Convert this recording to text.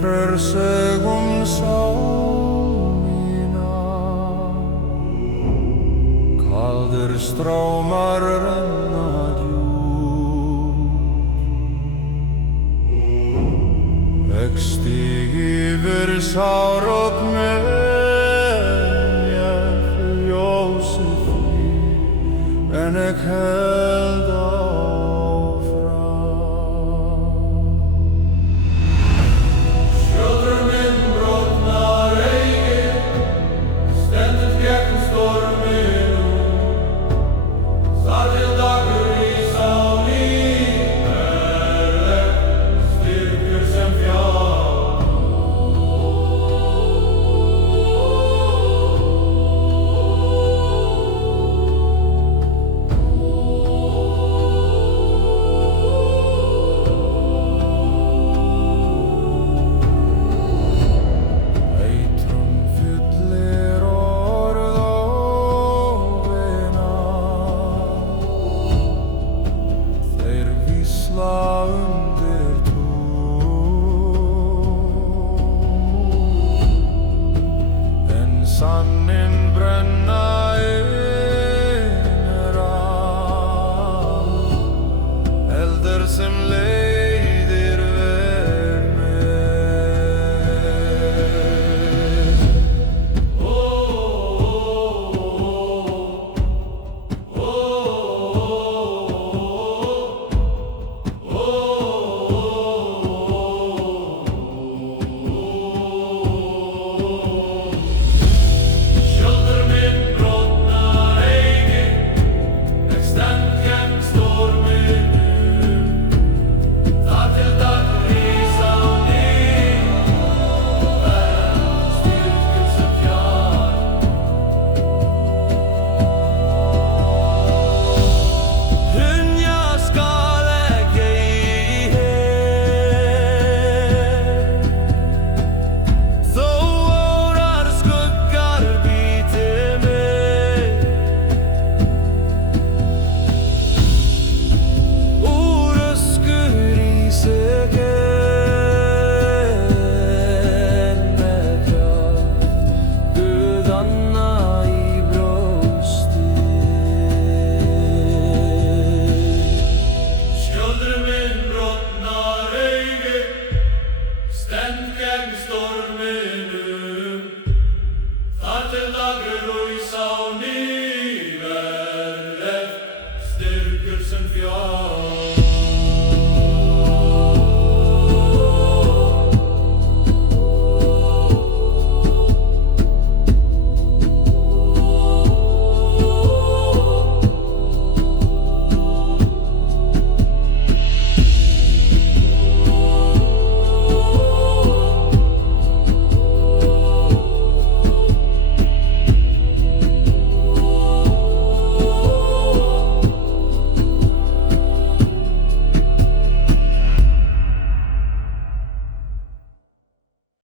för sig sál mína. Kaldir straumar renna djúp. Vexti yfir sár og gleðja ljósið þín, en ég held áfram. Skjöldur minn brotnar eigi, stendur gegn storminum. Þar til dagur rís á ný, styrkur sem fjár. Eitrun fyllir orð óvina. Þeir vísla undir tún, en sannin brenna innra. Eldur sem